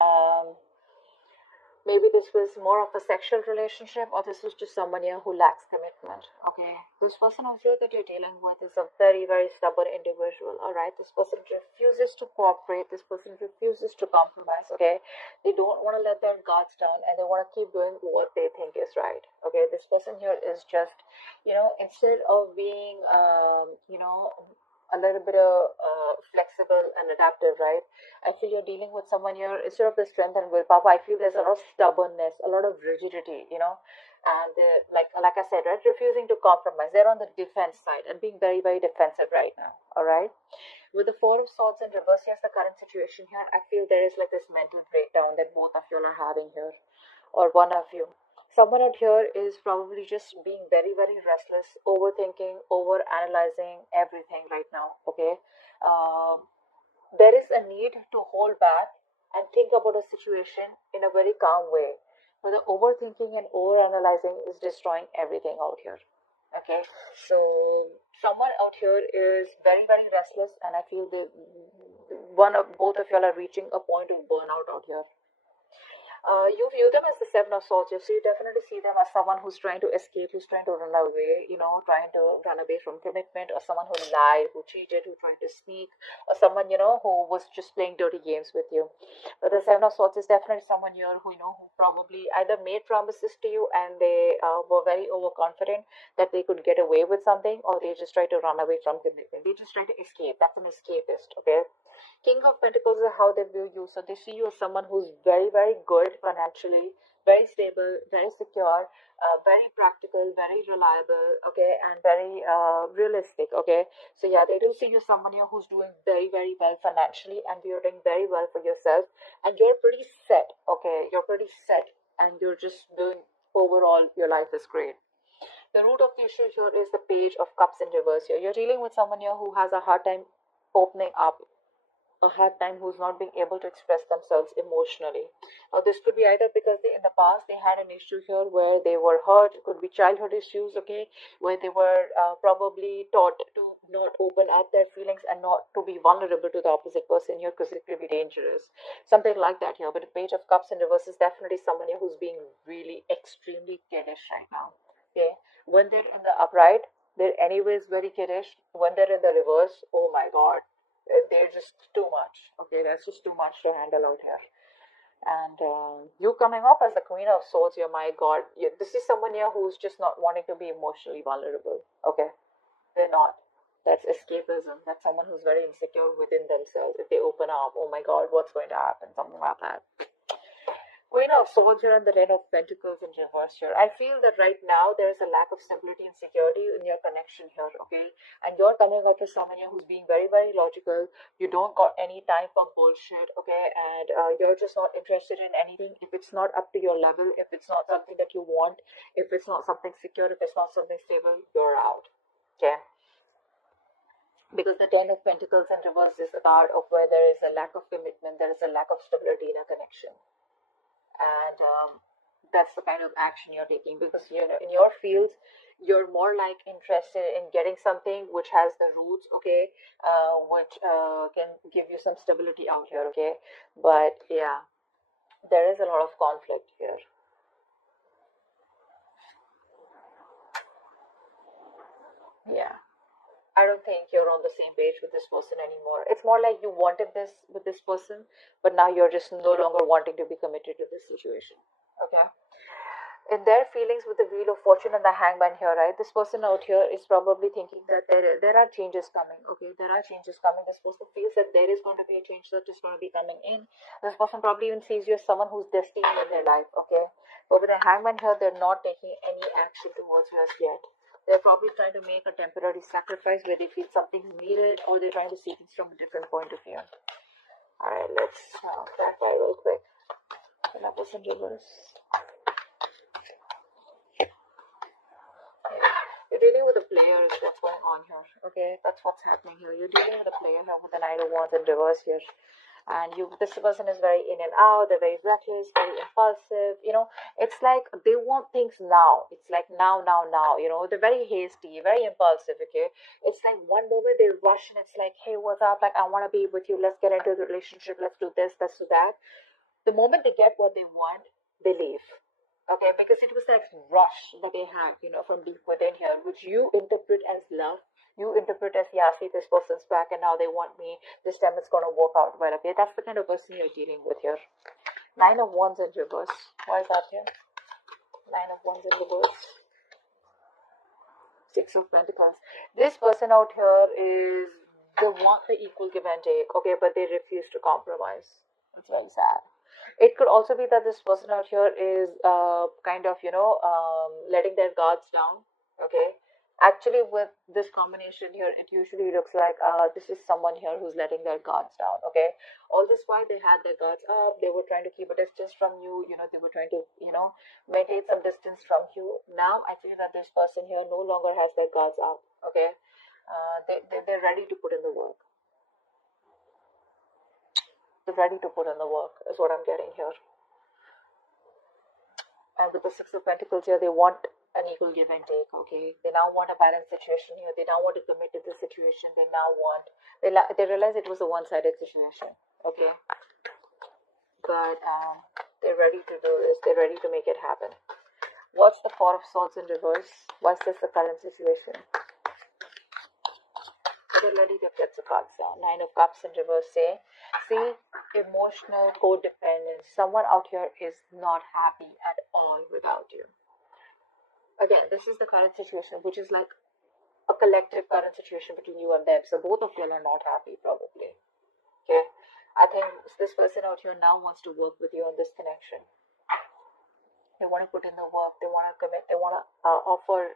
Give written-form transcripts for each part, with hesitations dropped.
Um, Maybe this was more of a sexual relationship, or this was just someone here who lacks commitment. Okay, this person of you that you're dealing with is a very, very stubborn individual. All right, this person refuses to cooperate. This person refuses to compromise. Okay, they don't want to let their guards down, and they want to keep doing what they think is right. Okay, this person here is just, instead of being, a little bit of flexible and adaptive, right? I feel you're dealing with someone here, instead of the strength and willpower, I feel there's a lot of stubbornness, a lot of rigidity, and like I said, right, refusing to compromise. They're on the defense side and being very, very defensive right now. All right. With the Four of Swords in reverse, here's the current situation here. I feel there is like this mental breakdown that both of you are having here, or one of you. Someone out here is probably just being very, very restless, overthinking, over analyzing everything right now. Okay. Um, there is a need to hold back and think about a situation in a very calm way. But the overthinking and overanalyzing is destroying everything out here. Okay, so someone out here is very, very restless, and I feel that one of both of y'all are reaching a point of burnout out here. You view them as the Seven of Swords. So you definitely see them as someone who's trying to escape, who's trying to run away, trying to run away from commitment, or someone who lied, who cheated, who tried to sneak, or someone, who was just playing dirty games with you. But the Seven of Swords is definitely someone here who, who probably either made promises to you and they were very overconfident that they could get away with something, or they just try to run away from commitment. They just try to escape. That's an escapist, okay? King of Pentacles is how they view you. So they see you as someone who's very, very good financially, very stable, very secure, very practical, very reliable, okay, and very realistic, okay. So yeah, they do see you as someone here who's doing very, very well financially, and you're doing very well for yourself, and you're pretty set, okay. You're pretty set, and you're just doing overall. Your life is great. The root of the issue here is the Page of Cups in reverse here. You're dealing with someone here who has a hard time opening up, a hard time, who's not being able to express themselves emotionally. Now, this could be either because in the past they had an issue here where they were hurt. It could be childhood issues, okay, where they were probably taught to not open up their feelings and not to be vulnerable to the opposite person here because it could be dangerous. Something like that here. But the Page of Cups in reverse is definitely someone here who's being really extremely kiddish right now. Okay, when they're in the upright, they're anyways very kiddish. When they're in the reverse, oh my god, they're just too much. Okay, that's just too much to handle out here. And you coming off as the Queen of Swords, you're my God. This is someone here who's just not wanting to be emotionally vulnerable. Okay, they're not. That's escapism. That's someone who's very insecure within themselves. If they open up, oh my God, what's going to happen? Something like that. Queen of Swords here and the Ten of Pentacles in reverse here. I feel that right now there is a lack of stability and security in your connection here, okay? And you're coming out with someone here who's being very, very logical. You don't got any time for bullshit, okay? And you're just not interested in anything. If it's not up to your level, if it's not something that you want, if it's not something secure, if it's not something stable, you're out, okay? Because the Ten of Pentacles in reverse is a card of where there is a lack of commitment, there is a lack of stability in a connection, and that's the kind of action you're taking, because in your fields you're more like interested in getting something which has the roots, okay, which can give you some stability out here, okay. But yeah, there is a lot of conflict here. Yeah, I don't think you're on the same page with this person anymore. It's more like you wanted this with this person, but now you're just no longer wanting to be committed to this situation, okay. In their feelings with the Wheel of Fortune and the Hangman here, right? This person out here is probably thinking that there are changes coming. Okay, there are changes coming. This person feels that there is going to be a change that is going to be coming in. This person probably even sees you as someone who's destined in their life. Okay, but with the Hangman here, they're not taking any action towards you as yet. They're probably trying to make a temporary sacrifice where they feel something's needed, or they're trying to see things from a different point of view. All right, let's clarify real quick. And that was in reverse. You're dealing with a player is what's going on here. Okay, that's what's happening here. You're dealing with a player here with the Knight of Wands in reverse here. And this person is very in and out, they're very reckless, very impulsive. It's like they want things now. It's like now, now, now. They're very hasty, very impulsive, okay? It's like one moment they rush and it's like, hey, what's up? Like, I want to be with you. Let's get into the relationship. Let's do this, let's do that. The moment they get what they want, they leave. Okay, because it was that rush that they had, from deep within here, which you interpret as love. You interpret as, yeah, see, this person's back and now they want me. This time it's going to work out well. Okay, that's the kind of person you're dealing with here. Nine of Wands in reverse. Why is that here? Nine of Wands in reverse. Six of Pentacles. This person out here is, they want the equal give and take, okay, but they refuse to compromise. It's very sad. It could also be that this person out here is kind of, letting their guards down, okay. Actually, with this combination here, it usually looks like this is someone here who's letting their guards down, okay. All this while they had their guards up, they were trying to keep a distance from you, they were trying to, maintain some distance from you. Now, I feel that this person here no longer has their guards up, okay. They're ready to put in the work. They're ready to put in the work, is what I'm getting here. And with the Six of Pentacles here, they want an equal give and take, okay. They now want a balanced situation here. They now want to commit to this situation. They now want, they realize it was a one-sided situation, okay. But they're ready to do this. They're ready to make it happen. What's the Four of Swords in reverse? What's this the current situation? They're ready to get the cards down. Nine of Cups in reverse. See, emotional codependence. Someone out here is not happy at all without you. Again, this is the current situation, which is like a collective current situation between you and them. So both of you are not happy, probably. Okay, I think this person out here now wants to work with you on this connection. They want to put in the work. They want to commit. They want to offer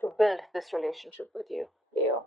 to build this relationship with you, Leo.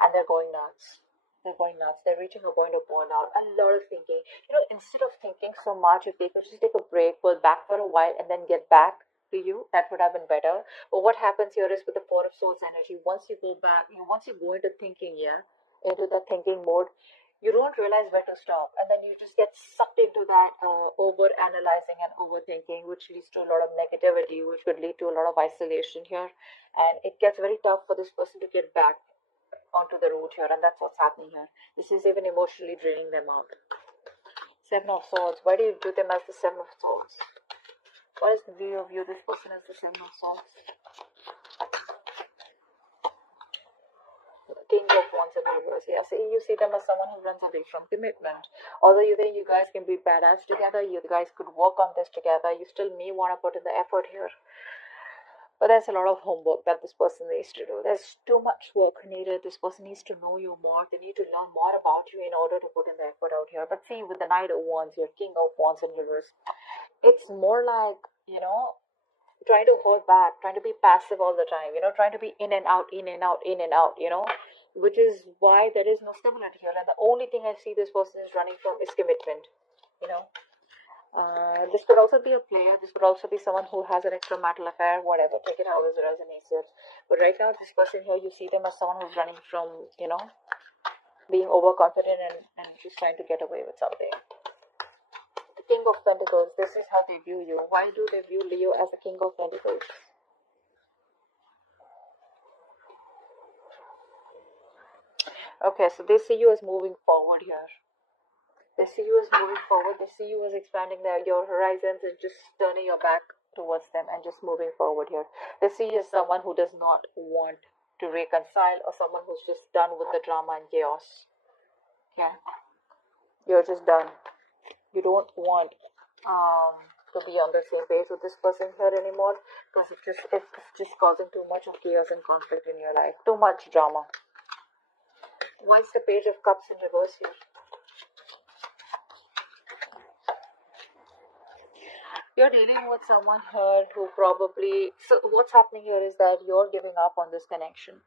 And they're going nuts. They're going nuts. They're reaching a point of burnout. A lot of thinking. Instead of thinking so much, if they could just take a break, go back for a while, and then get back to you, that would have been better. But what happens here is with the Four of Swords energy, once you go back, once you go into thinking, into that thinking mode, you don't realize where to stop, and then you just get sucked into that over analyzing and overthinking, which leads to a lot of negativity, which could lead to a lot of isolation here, and it gets very tough for this person to get back onto the road here, and that's what's happening here. This is even emotionally draining them out. Seven of Swords. Why do you do them as the Seven of Swords? What is the view of you, this person as the Seven of Swords? King of Wands in reverse. Yeah, see, you see them as someone who runs away from commitment. Although you think you guys can be badass together, you guys could work on this together, you still may want to put in the effort here. But there's a lot of homework that this person needs to do. There's too much work needed. This person needs to know you more. They need to learn more about you in order to put in the effort out here. But see, with the Knight of Wands, your King of Wands in reverse, it's more like, trying to hold back, trying to be passive all the time, trying to be in and out, in and out, in and out, which is why there is no stability here. And the only thing I see this person is running from is commitment, This could also be a player. This could also be someone who has an extramarital affair, whatever. Take it however it resonates here. But right now, this person here, you see them as someone who's running from, being overconfident and just trying to get away with something. The King of Pentacles, this is how they view you. Why do they view Leo as the King of Pentacles? Okay, so they see you as moving forward here. They see you as moving forward. They see you as expanding your horizons and just turning your back towards them and just moving forward here. They see you as someone who does not want to reconcile, or someone who's just done with the drama and chaos. Yeah, you're just done. You don't want to be on the same page with this person here anymore, because it's just causing too much of chaos and conflict in your life. Too much drama. Why is the Page of Cups in reverse here? You're dealing with someone here who probably... So what's happening here is that you're giving up on this connection,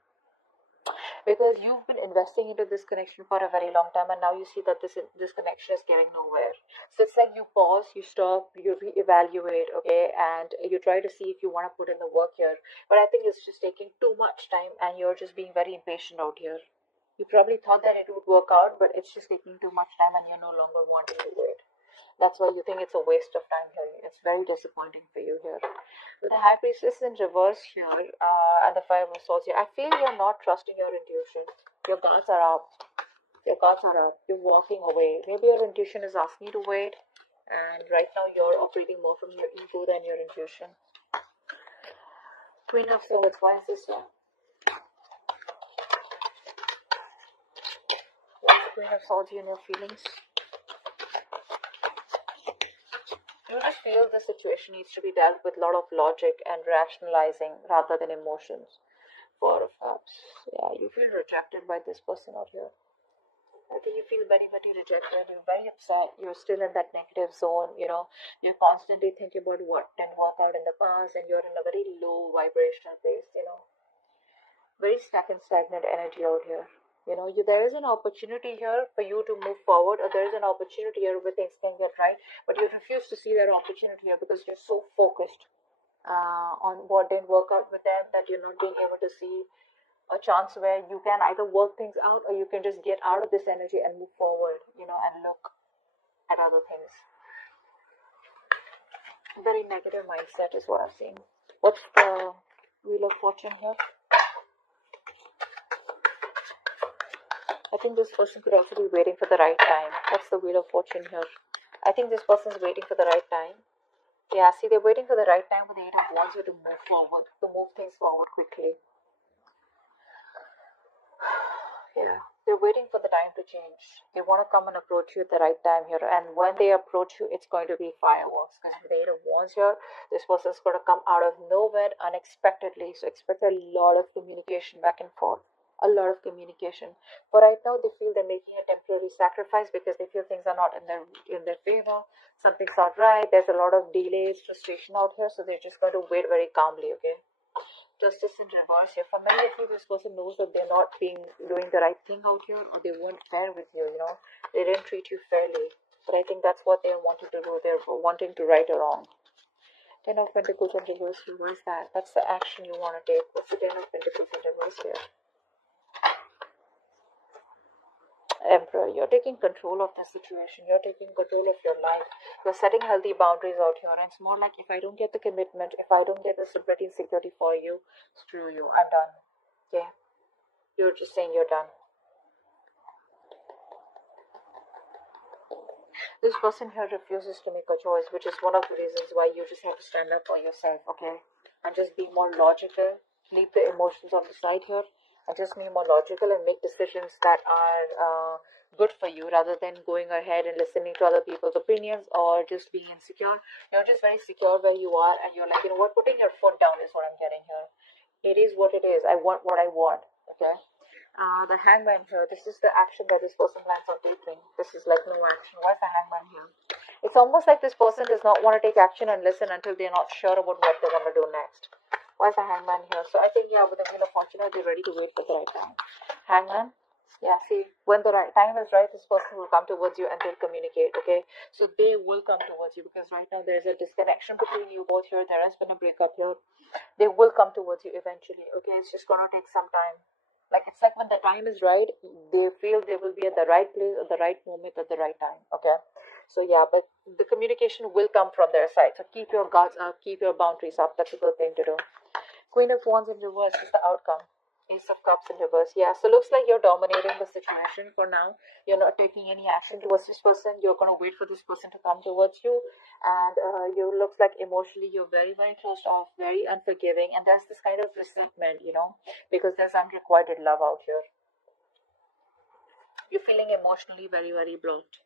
because you've been investing into this connection for a very long time, and now you see that this connection is getting nowhere. So it's like you pause, you stop, you reevaluate, okay, and you try to see if you want to put in the work here. But I think it's just taking too much time, and you're just being very impatient out here. You probably thought that it would work out, but it's just taking too much time, and you're no longer wanting to do it. That's why you think it's a waste of time here. It's very disappointing for you here. With the High Priestess in reverse here, and the Five of Swords here, I feel you're not trusting your intuition. Your guards are up. Your cards are up. You're walking away. Maybe your intuition is asking you to wait, and right now you're operating more from your ego than your intuition. Queen of Swords, why is this one? Queen of Swords, you and your feelings. You just feel the situation needs to be dealt with a lot of logic and rationalizing rather than emotions. Four of Cups. Yeah, you feel rejected by this person out here. I think you feel very, very rejected. You're very upset. You're still in that negative zone. You're constantly thinking about what didn't work out in the past, and you're in a very low vibrational place. Very stuck and stagnant energy out here. There is an opportunity here for you to move forward, or there is an opportunity here where things can get right, but you refuse to see that opportunity here because you're so focused on what didn't work out with them that you're not being able to see a chance where you can either work things out or you can just get out of this energy and move forward, and look at other things. Very negative mindset is what I'm seeing. What's the Wheel of Fortune here? I think this person could also be waiting for the right time. What's the Wheel of Fortune here? I think this person is waiting for the right time. Yeah, see, they're waiting for the right time, but the 8 of Wands to move forward, to move things forward quickly. Yeah, they're waiting for the time to change. They want to come and approach you at the right time here. And when they approach you, it's going to be fireworks. Because with the 8 of Wands here, this person's going to come out of nowhere unexpectedly. So expect a lot of communication back and forth. A lot of communication. But right now, they feel they're making a temporary sacrifice because they feel things are not in their favor. Something's not right. There's a lot of delays, frustration out here. So they're just going to wait very calmly, okay? Justice in reverse here. For many of you, this person knows that they're not doing the right thing out here, or they weren't fair with you. They didn't treat you fairly. But I think that's what they're wanting to do. They're wanting to right or wrong. 10 of Pentacles in reverse here. What is that? That's the action you want to take. What's the 10 of Pentacles in reverse here? Emperor, you're taking control of the situation. You're taking control of your life. You're setting healthy boundaries out here. And it's more like, if I don't get the commitment, if I don't get the stability and security for you, screw you. I'm done. Okay? You're just saying you're done. This person here refuses to make a choice, which is one of the reasons why you just have to stand up for yourself, okay? And just be more logical. Leave the emotions on the side here. And just be more logical and make decisions that are good for you, rather than going ahead and listening to other people's opinions or just being insecure. You're just very secure where you are, and you're like, what, putting your foot down is what I'm getting here. It is what it is. I want what I want, okay? The Hangman here, this is the action that this person plans on taking. This is like no action. Why is the Hangman here? It's almost like this person does not want to take action and listen until they're not sure about what they're going to do next. Why is the Hangman here? So I think, yeah, with the Wheel of Fortune, they're ready to wait for the right time. Hangman, yeah, see, when the right time is right, this person will come towards you and they'll communicate, okay? So they will come towards you, because right now there's a disconnection between you both here. There has been a breakup here. They will come towards you eventually, okay? It's just going to take some time. It's like when the time is right, they feel they will be at the right place at the right moment at the right time, okay? So yeah, but the communication will come from their side. So keep your guards up, keep your boundaries up. That's a good thing to do. Queen of Wands in reverse is the outcome. Ace of Cups in reverse. Yeah, so looks like you're dominating the situation for now. You're not taking any action towards this person. You're going to wait for this person to come towards you. And you looks like emotionally you're very, very closed off, very unforgiving. And there's this kind of resentment, because there's unrequited love out here. You're feeling emotionally very, very blocked.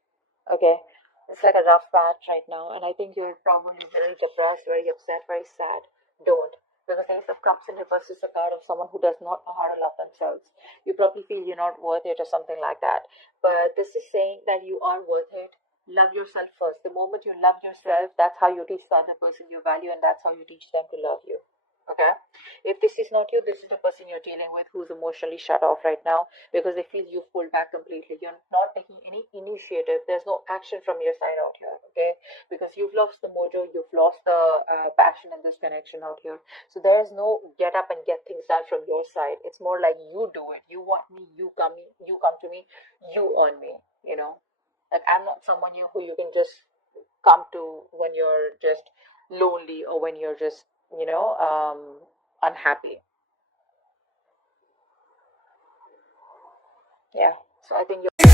Okay? It's like a rough patch right now. And I think you're probably very depressed, very upset, very sad. Don't. Because Ace of Cups in reverse is a card of someone who does not know how to love themselves. You probably feel you're not worth it or something like that. But this is saying that you are worth it. Love yourself first. The moment you love yourself, that's how you teach the other person your value, and that's how you teach them to love you. Okay? If this is not you, this is the person you're dealing with who's emotionally shut off right now because they feel you've pulled back completely. You're not taking any initiative. There's no action from your side out here, okay? Because you've lost the mojo, you've lost the passion in this connection out here. So there's no get up and get things done from your side. It's more like you do it. You want me, you come to me, you on me, Like I'm not someone who you can just come to when you're just lonely or when you're just unhappy. Yeah. So I think you're